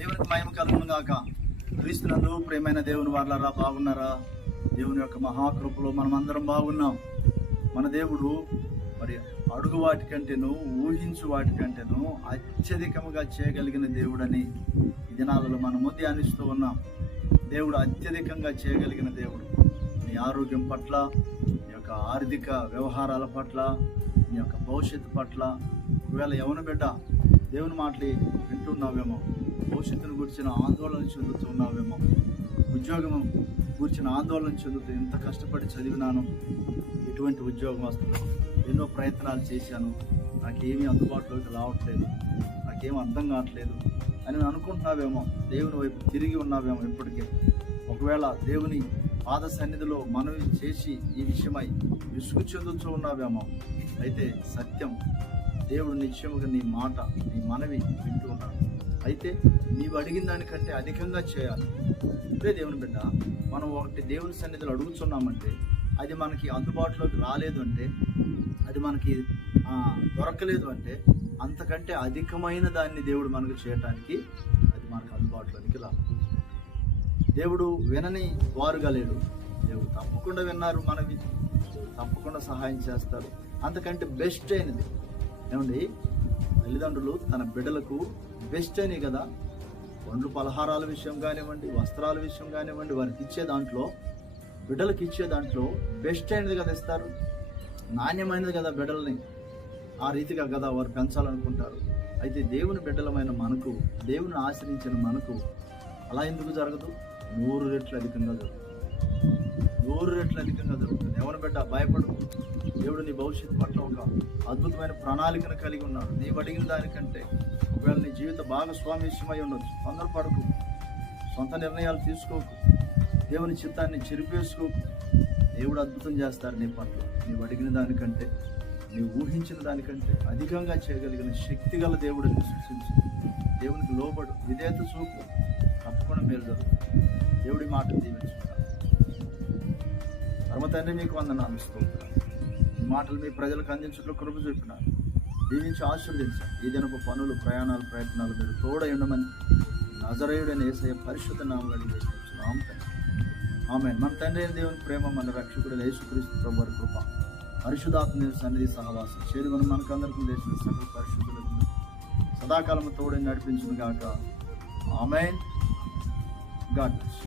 దేవునికి మహిమ కలుగును గాక. క్రీస్తునందు ప్రియమైన దేవుని వారలారా, బాగున్నారా? దేవుని యొక్క మహాకృపలో మనం అందరం బాగున్నాం. మన దేవుడు మరి అడుగు వాటికంటేను, ఊహించు వాటికంటేను అత్యధికముగా చేయగలిగిన దేవుడని ఈ దినాలలో మనము ధ్యానిస్తూ ఉన్నాం. దేవుడు అత్యధికంగా చేయగలిగిన దేవుడు. నీ ఆరోగ్యం పట్ల, నీ యొక్క ఆర్థిక వ్యవహారాల పట్ల, నీ యొక్క భవిష్యత్తు పట్ల, ఒకవేళ యవన బిడ్డ దేవుని మాటలు వింటున్నావేమో, భవిష్యత్తును గురించిన ఆందోళన చెందుతున్నావేమో, ఉద్యోగం గురించిన ఆందోళన చెందుతూ ఎంత కష్టపడి చదివినాను, ఎటువంటి ఉద్యోగం వస్తుందో, ఎన్నో ప్రయత్నాలు చేశాను, నాకేమీ అందుబాటులోకి రావట్లేదు, నాకేం అర్థం కావట్లేదు అని అనుకుంటున్నావేమో. దేవుని వైపు తిరిగి ఉన్నావేమో ఇప్పటికే. ఒకవేళ దేవుని పాద సన్నిధిలో మనవి చేసి ఈ విషయమై విసుగు చెందుతూ ఉన్నావేమో. అయితే సత్యం, దేవుడు నిశ్చయముగా నీ మాట, నీ మనవి వింటూ ఉన్నాడు. అయితే నీవు అడిగిన దానికంటే అధికంగా చేయాలి. ఇప్పుడే దేవుని బిడ్డ, మనం ఒకటి దేవుని సన్నిధిలో అడుగుతున్నామంటే, అది మనకి అందుబాటులోకి రాలేదు అంటే, అది మనకి దొరకలేదు అంటే, అంతకంటే అధికమైన దాన్ని దేవుడు మనకు చేయటానికి అది మనకు అందుబాటులోనికి రాదు. దేవుడు వినని వారుగా లేడు. దేవుడు తప్పకుండా విన్నారు మనవి, తప్పకుండా సహాయం చేస్తారు. అంతకంటే బెస్ట్ అయినది ఏమండి, తల్లిదండ్రులు తన బిడ్డలకు బెస్ట్ అయినవి కదా. పండ్లు పలహారాల విషయం కానివ్వండి, వస్త్రాల విషయం కానివ్వండి, వారికి ఇచ్చే దాంట్లో, బిడ్డలకు ఇచ్చే దాంట్లో బెస్ట్ అయినది కదా ఇస్తారు. నాణ్యమైనది కదా బిడ్డల్ని ఆ రీతిగా కదా వారు పెంచాలనుకుంటారు. అయితే దేవుని బిడ్డలమైన మనకు, దేవుని ఆశ్రయించిన మనకు అలా ఎందుకు జరగదు? 100 రెట్లు అధికంగా జరుగుతుంది. 100 రెట్లు అధికంగా జరుగుతుంది. ఎవరి బిడ్డ భయపడు. దేవుడు నీ భవిష్యత్తు పట్ల ఒక అద్భుతమైన ప్రణాళికను కలిగి ఉన్నాడు. నీవు అడిగిన దానికంటే, ఒకవేళ నీ జీవిత భాగస్వామి విషయమై ఉండొచ్చు, తొందరపడకు, సొంత నిర్ణయాలు తీసుకోకు, దేవుని చిత్తాన్ని చెరిపేసుకోకు. దేవుడు అద్భుతం చేస్తారు నీ పట్ల. నీవు అడిగిన దానికంటే, నీవు ఊహించిన దానికంటే అధికంగా చేయగలిగిన శక్తి గల దేవుడిని విశ్వసించు. దేవునికి లోబడు, విధేయత చూపు, తప్పకుండా మేలు జరుగుతుంది. దేవుడి మాటను దీవించుకుంటాను. పరమ తండ్రి, మీకు వందనాలు, స్తోత్రాలు. ఈ మాటలు మీ ప్రజలకు అందించడంలో కృప చూపినారు. దీవించి ఆశీర్వదించారు. ఈ దినపు పనులు, ప్రయాణాలు, ప్రయత్నాలు మీరు తోడై ఉండమని నజరేయుడైన యేసయ్య పరిశుద్ధ నామములో అడిగిస్తున్నాం తండ్రి. ఆమేన్. మన తండ్రి అయిన దేవుని ప్రేమ, మన రక్షకుడైన యేసుక్రీస్తు ప్రభువారి కృప, పరిశుద్ధాత్మ సన్నిధి సహవాసం చేరి మనం మనకందరికీ దేశం సకల పరిశుద్ధులకు సదాకాలము తోడై నడిపించును గాక. ఆమేన్. God bless.